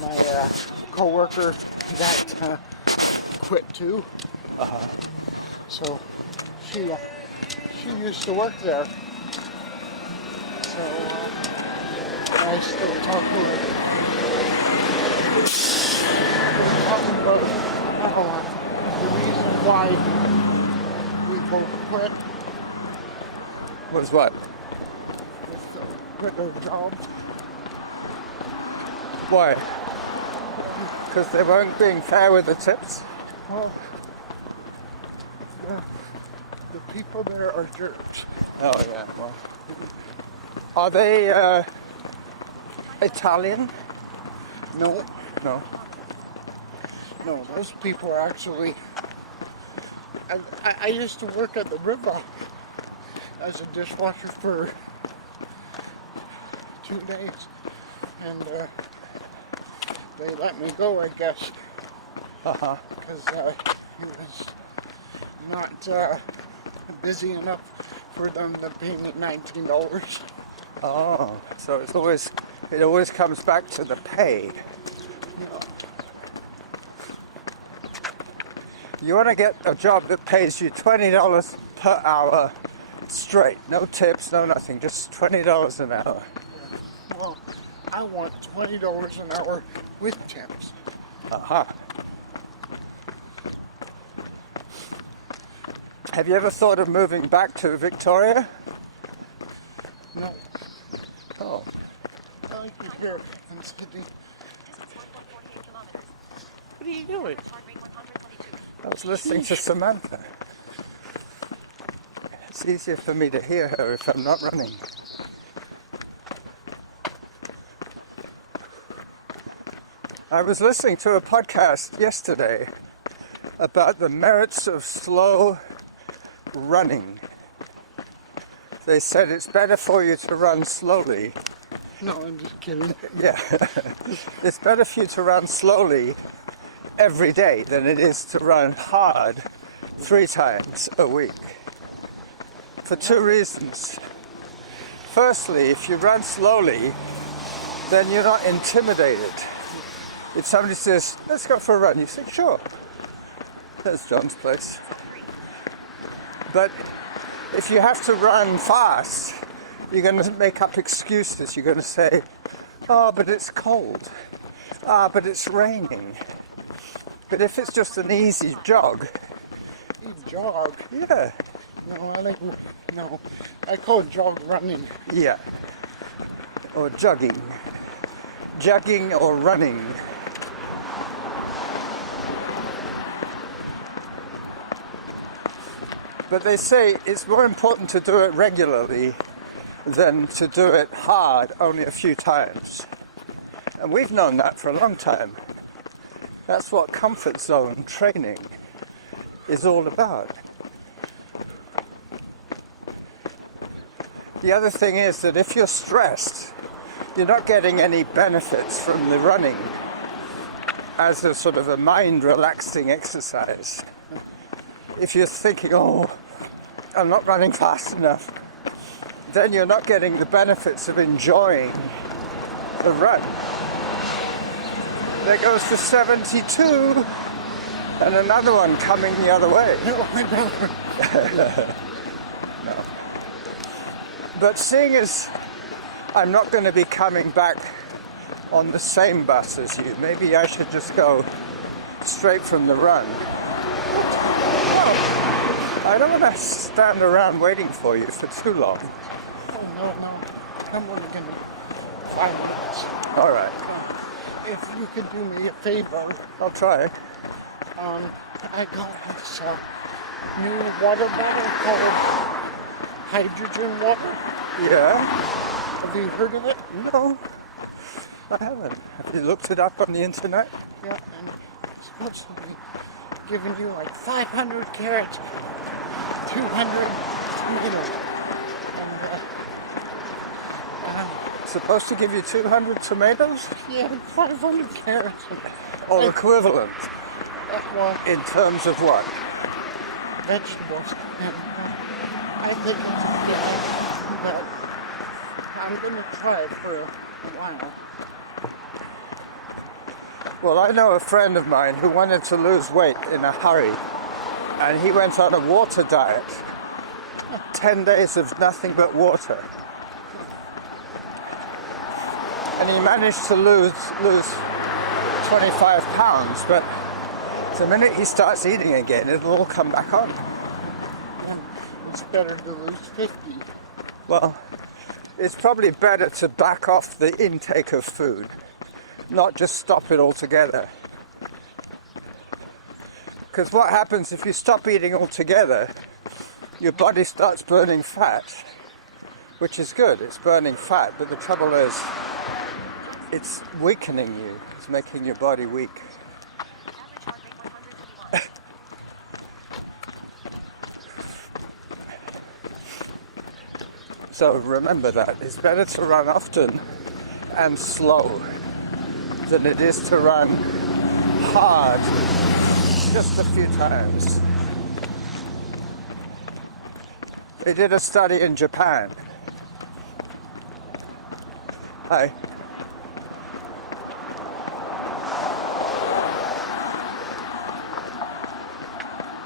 my co-worker that quit too. So she used to work there. So I still talk to her. We're talking about the reason why we both quit. Was what? Quit our job. Why? Because they weren't being fair with the tips? Well, the people there are jerks. Oh, yeah, well. Are they Italian? No, No. no, those people are actually... I used to work at the river as a dishwasher for 2 days, and they let me go, I guess, because he was not busy enough for them to pay me $19. Oh, so it always comes back to the pay. You want to get a job that pays you $20 per hour straight, no tips, no nothing, just $20 an hour. Well, I want $20 an hour with tips. Have you ever thought of moving back to Victoria? No, Oh, I like you here in Sydney. What are you doing? I was listening to Samantha. It's easier for me to hear her if I'm not running. I was listening to a podcast yesterday about the merits of slow running. They said it's better for you to run slowly. No, I'm just kidding. Yeah, it's better for you to run slowly every day than it is to run hard 3 times a week. For 2 reasons. Firstly, if you run slowly, then you're not intimidated. If somebody says, let's go for a run, you say, sure. There's John's place. But if you have to run fast, you're going to make up excuses. You're going to say, oh, but it's cold. Ah, but it's raining. But if it's just an easy jog. Easy jog? Yeah. No, I call it jog running. Yeah. Or jogging. Jogging or running. But they say it's more important to do it regularly than to do it hard only a few times. And we've known that for a long time. That's what comfort zone training is all about. The other thing is that if you're stressed, you're not getting any benefits from the running as a sort of a mind-relaxing exercise. If you're thinking, oh, I'm not running fast enough, then you're not getting the benefits of enjoying the run. There goes the 72, and another one coming the other way. No. But seeing as I'm not going to be coming back on the same bus as you, maybe I should just go straight from the run. I don't want to stand around waiting for you for too long. Oh, no. I'm only going to 5 minutes. All right. If you could do me a favor. I'll try. I got this new water bottle called hydrogen water. Yeah? Have you heard of it? No, I haven't. Have you looked it up on the internet? Yeah, and it's supposed to be giving you like 500 carrots, 200 tomatoes. It's supposed to give you 200 tomatoes? Yeah, 500 carrots. Or equivalent? Well, In terms of what? vegetables. And, I think it's good, but I'm going to try it for a while. Well, I know a friend of mine who wanted to lose weight in a hurry, and he went on a water diet. 10 days of nothing but water. And he managed to lose 25 pounds, but the minute he starts eating again, it'll all come back on. It's better to lose 50. Well, it's probably better to back off the intake of food, not just stop it altogether. Because what happens if you stop eating altogether, your body starts burning fat, which is good, it's burning fat, but the trouble is, it's weakening you, it's making your body weak. So remember that, it's better to run often and slow than it is to run hard just a few times. They did a study in Japan. Hi.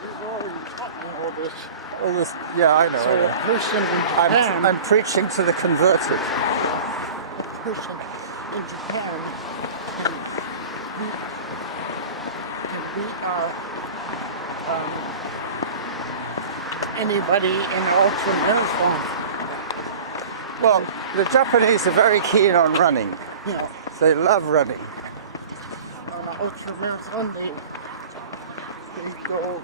You've already taught me all this. All this, yeah, I know. So a person in Japan, I'm preaching to the converted. a person in Japan can beat anybody in an ultra marathon. Well, the Japanese are very keen on running. You know, They love running. on an ultra marathon, they go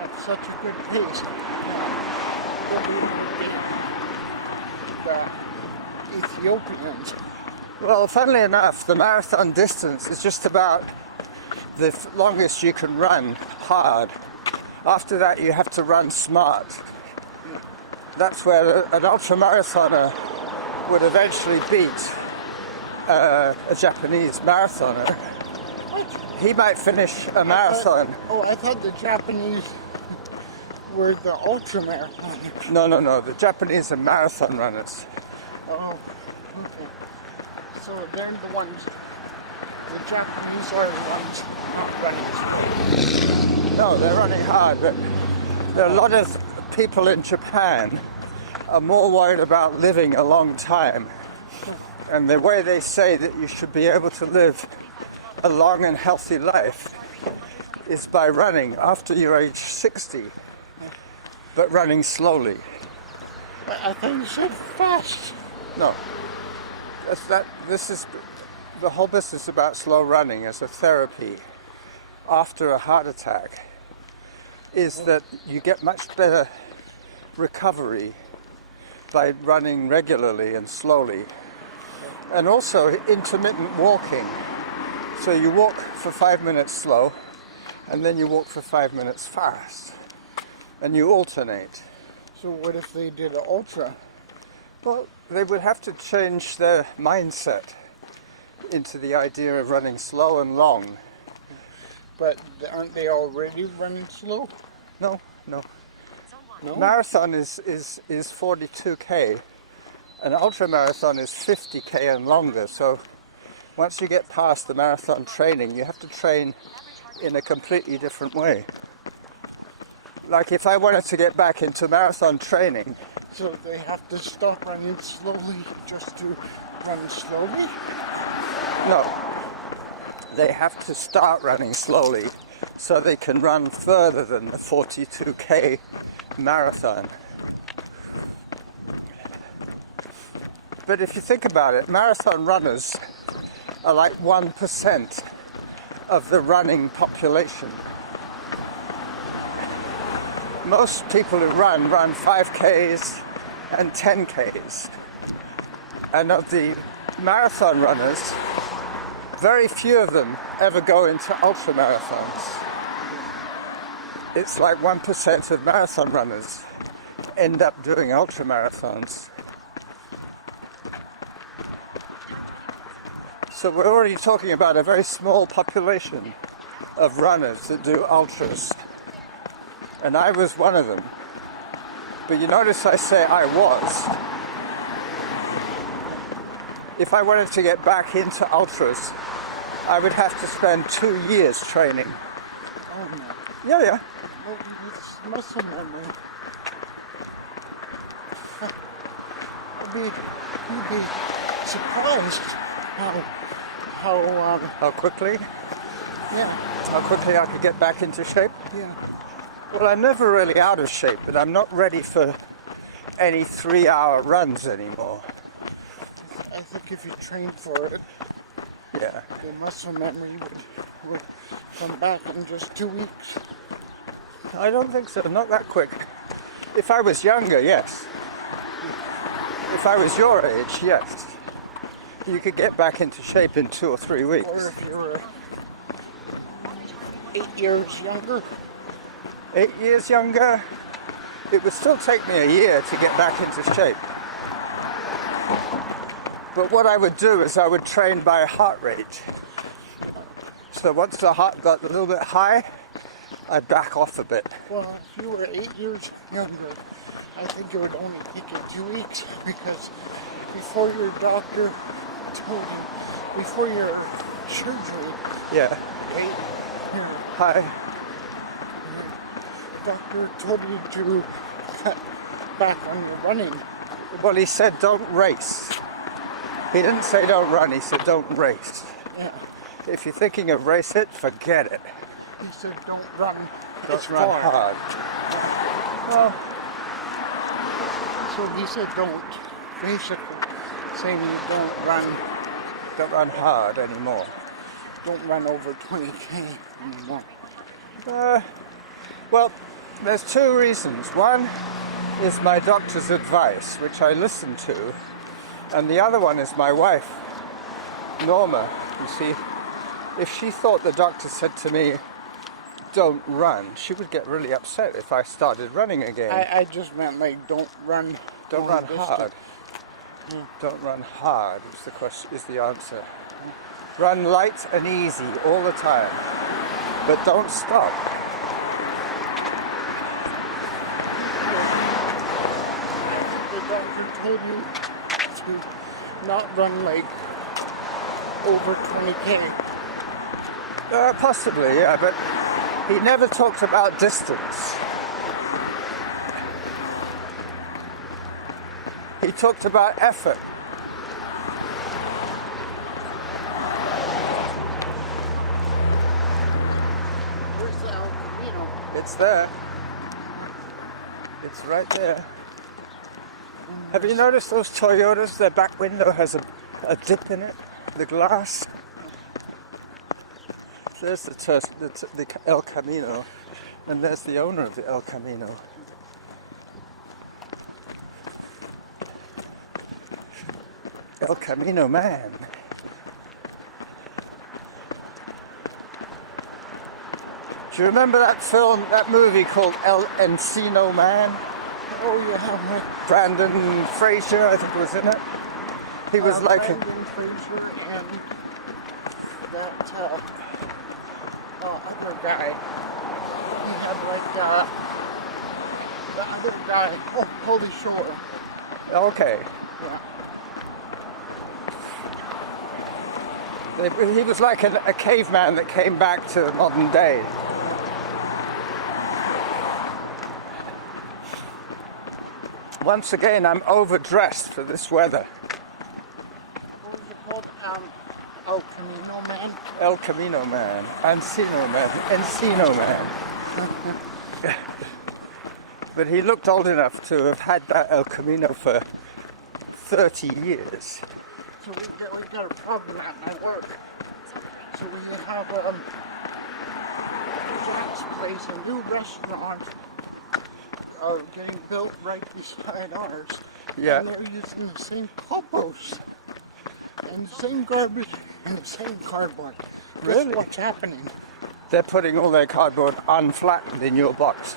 at such a good pace. Now, the Ethiopians. Well, funnily enough, the marathon distance is just about the longest you can run hard. After that, you have to run smart. That's where an ultramarathoner would eventually beat a Japanese marathoner. What? He might finish a marathon. I thought the Japanese were the ultra marathoners. No. The Japanese are marathon runners. Oh, okay. So they're the ones, the Japanese are the ones not running slow. No, they're running hard, but there are a lot of people in Japan are more worried about living a long time. And the way they say that you should be able to live a long and healthy life is by running after you're age 60, but running slowly. I thought you said fast. No, this is the whole business about slow running as a therapy after a heart attack is that you get much better recovery by running regularly and slowly, and also intermittent walking. So you walk for 5 minutes slow and then you walk for 5 minutes fast, and you alternate. So what if they did an ultra? Well, they would have to change their mindset into the idea of running slow and long. But aren't they already running slow? No. No? Marathon is 42k. An ultra marathon is 50k and longer. So once you get past the marathon training, you have to train in a completely different way. Like if I wanted to get back into marathon training. So they have to stop running slowly just to run slowly? No. They have to start running slowly so they can run further than the 42k marathon. But if you think about it, marathon runners are like 1% of the running population. Most people who run 5Ks and 10Ks. And of the marathon runners, very few of them ever go into ultra marathons. It's like 1% of marathon runners end up doing ultra marathons. So we're already talking about a very small population of runners that do ultras. And I was one of them. But you notice I say I was. If I wanted to get back into ultras, I would have to spend 2 years training. Oh no. Yeah, yeah. Well, it's muscle memory. You'd be surprised How quickly? yeah, How quickly I could get back into shape? yeah. Well, I'm never really out of shape, but I'm not ready for any 3-hour runs anymore. I think if you train for it, Yeah. the muscle memory would come back in just 2 weeks. I don't think so, not that quick. If I was younger, yes. If I was your age, yes. You could get back into shape in 2 or 3 Or weeks. if you were 8 years younger. 8 years younger, it would still take me a year to get back into shape. But what I would do is I would train by heart rate. So once the heart got a little bit high, I'd back off a bit. Well, if you were 8 years younger, I think it would only take you 2 weeks because before your doctor told you, before your surgery, Yeah. your High. doctor told you to cut back on your running. Well, he said don't race. He didn't say don't run, he said don't race. Yeah. If you're thinking of race it, forget it. He said don't run Don't as run far. hard. Well, So he said don't, basically saying you don't run hard anymore. don't run over 20K anymore. Well, there's 2 reasons. One is my doctor's advice, which I listen to, and the other one is my wife, Norma. You see, if she thought the doctor said to me, don't run, she would get really upset if I started running again. I just meant like don't run. Don't long run distance. hard. Don't run hard is the question, is the answer. Run light and easy all the time, but don't stop. The doctor told me to not run like over 20K. Possibly, yeah, but he never talked about distance. He talked about effort. Where's the El Camino? It's there. It's right there. Have you noticed those Toyotas? Their back window has a dip in it, the glass. There's the El Camino, and there's the owner of the El Camino. El Camino man. Do you remember that film, that movie called El Encino Man? Oh yeah, Brandon Fraser, I think, was in it. He was like a... Brandon Fraser and that other guy. He had like the other guy. Oh, Holy Shore. Okay. Yeah. He was like a caveman that came back to modern day. Once again, I'm overdressed for this weather. What was it called? El Camino Man. El Camino man, Encino man. But he looked old enough to have had that El Camino for 30 years. So we got a problem at my work. So we have Jack's place, a new restaurant getting built right beside ours. Yeah. And they're using the same compost and the same garbage and the same cardboard. Really? That's what's happening. They're putting all their cardboard unflattened in your box.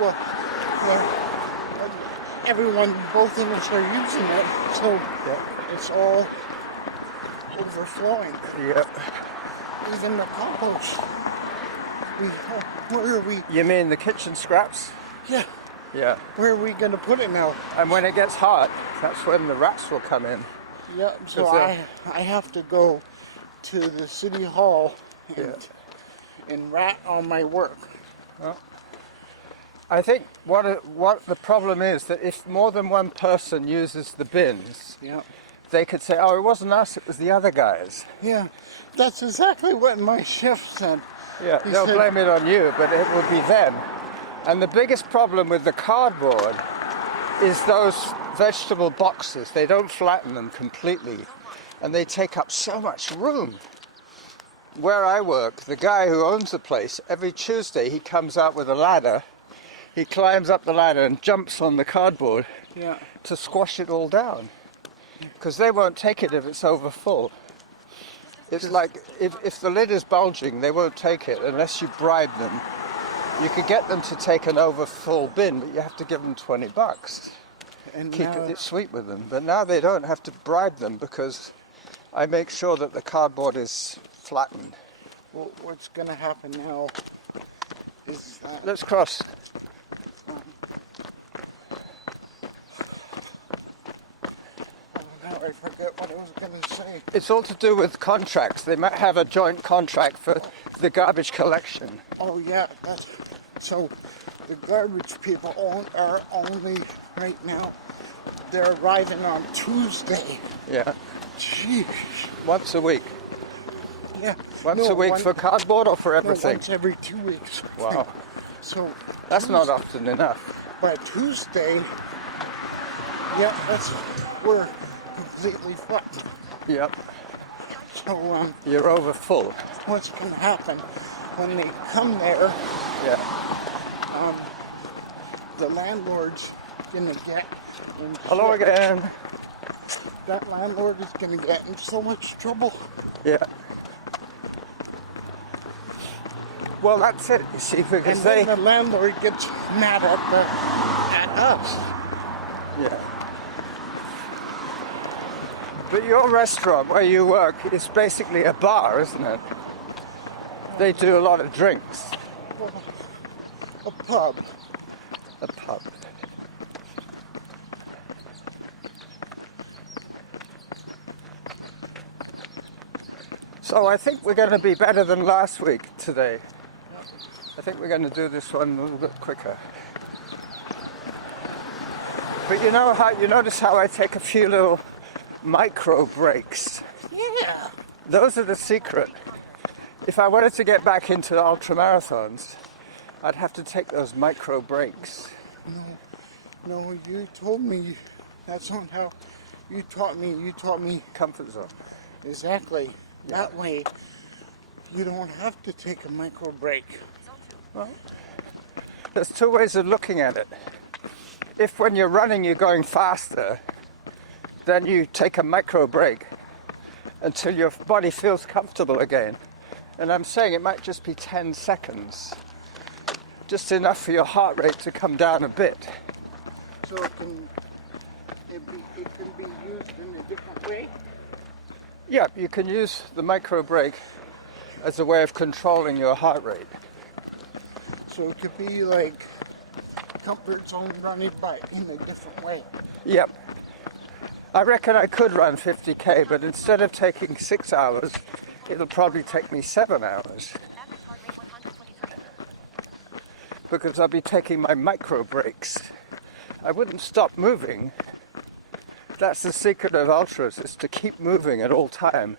Well, everyone, both of us are using it, so it's all overflowing. Yep. Even the compost. Where are we? You mean the kitchen scraps? Yeah. Yeah. Where are we going to put it now? And when it gets hot, that's when the rats will come in. Yeah, so Is I have to go to the city hall and, Yeah. and rat on my work. Well, I think what the problem is that if more than one person uses the bins, Yeah. they could say, "Oh, it wasn't us; it was the other guys." Yeah, that's exactly what my chef said. Yeah, He they'll said- blame it on you, but it will be them. And the biggest problem with the cardboard is those vegetable boxes. They don't flatten them completely, and they take up so much room. Where I work, the guy who owns the place, every Tuesday he comes out with a ladder. He climbs up the ladder and jumps on the cardboard Yeah. to squash it all down. Because they won't take it if it's over full. It's like if the lid is bulging, they won't take it unless you bribe them. You could get them to take an overfull bin, but you have to give them $20. And Keep now, it sweet with them. But now they don't have to bribe them because I make sure that the cardboard is flattened. what's going to happen now is that Let's cross. now I forget what I was going to say. It's all to do with contracts. They might have a joint contract for the garbage collection. Oh yeah, that's so. The garbage people are only right now. They're arriving on Tuesday. Yeah. Jeez. Once a week. Yeah. Once a week for cardboard or for no, everything? once every 2 weeks. Wow. So That's not Tuesday- often enough. By Tuesday, yeah, we're completely fucked. Yep. So You're over full. what's going to happen when they come there? Yeah. The landlord's going to get in Hello again. That landlord is going to get in so much trouble. Yeah. Well, that's it, you see, because And they... then the landlord gets mad at us. Yeah. But your restaurant where you work is basically a bar, isn't it? They do a lot of drinks. A pub. A pub. So I think we're going to be better than last week today. I think we're going to do this one a little bit quicker. But you notice how I take a few little micro breaks. Yeah. Those are the secret. If I wanted to get back into ultra marathons, I'd have to take those micro breaks. No, you told me. That's not how you taught me. You taught me Comfort zone. exactly. That way, you don't have to take a micro break. Well, there's two ways of looking at it. If when you're running you're going faster, then you take a micro break until your body feels comfortable again. And I'm saying it might just be 10 seconds. Just enough for your heart rate to come down a bit. So it can be used in a different way. Yeah, you can use the micro break as a way of controlling your heart rate. So it could be like comfort zone running by in a different way. Yep. I reckon I could run 50k, but instead of taking 6 hours, it'll probably take me 7 hours. Because I'll be taking my micro breaks. I wouldn't stop moving. That's the secret of ultras, is to keep moving at all time.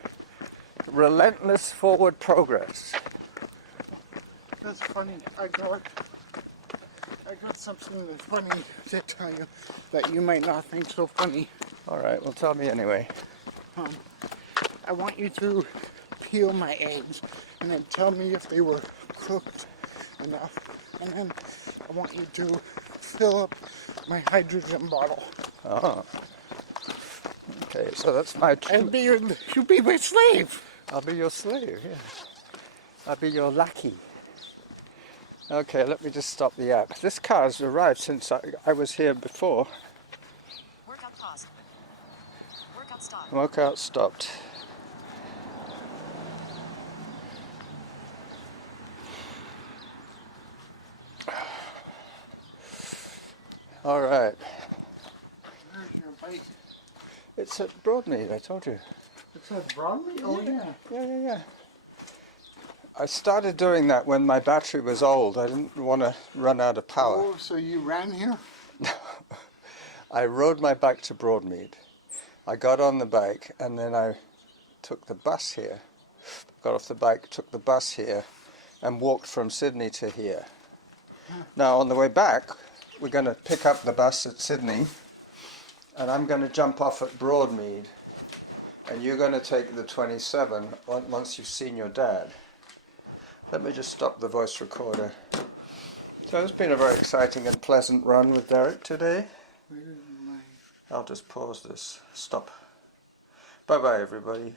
Relentless forward progress. That's funny. I got something that's funny to tell you that you might not think so funny. All right, well, tell me anyway. I want you to peel my eggs and then tell me if they were cooked enough. And then I want you to fill up my hydrogen bottle. Oh. Okay, so that's my... And you'll be my slave. I'll be your slave, yeah. I'll be your lackey. Okay, let me just stop the app. This car's arrived since I was here before. Workout paused. Workout stopped. Workout stopped. All right. Where's your bike? It's at Broadmead, I told you. It says Broadway? Oh, yeah. Yeah. I started doing that when my battery was old. I didn't want to run out of power. Oh, so you ran here? I rode my bike to Broadmead. I got on the bike and then I took the bus here. Got off the bike, took the bus here and walked from Sydney to here. Now on the way back, we're going to pick up the bus at Sydney and I'm going to jump off at Broadmead and you're going to take the 27 once you've seen your dad. Let me just stop the voice recorder. So it's been a very exciting and pleasant run with Derick today. I'll just pause this. Stop. Bye bye everybody.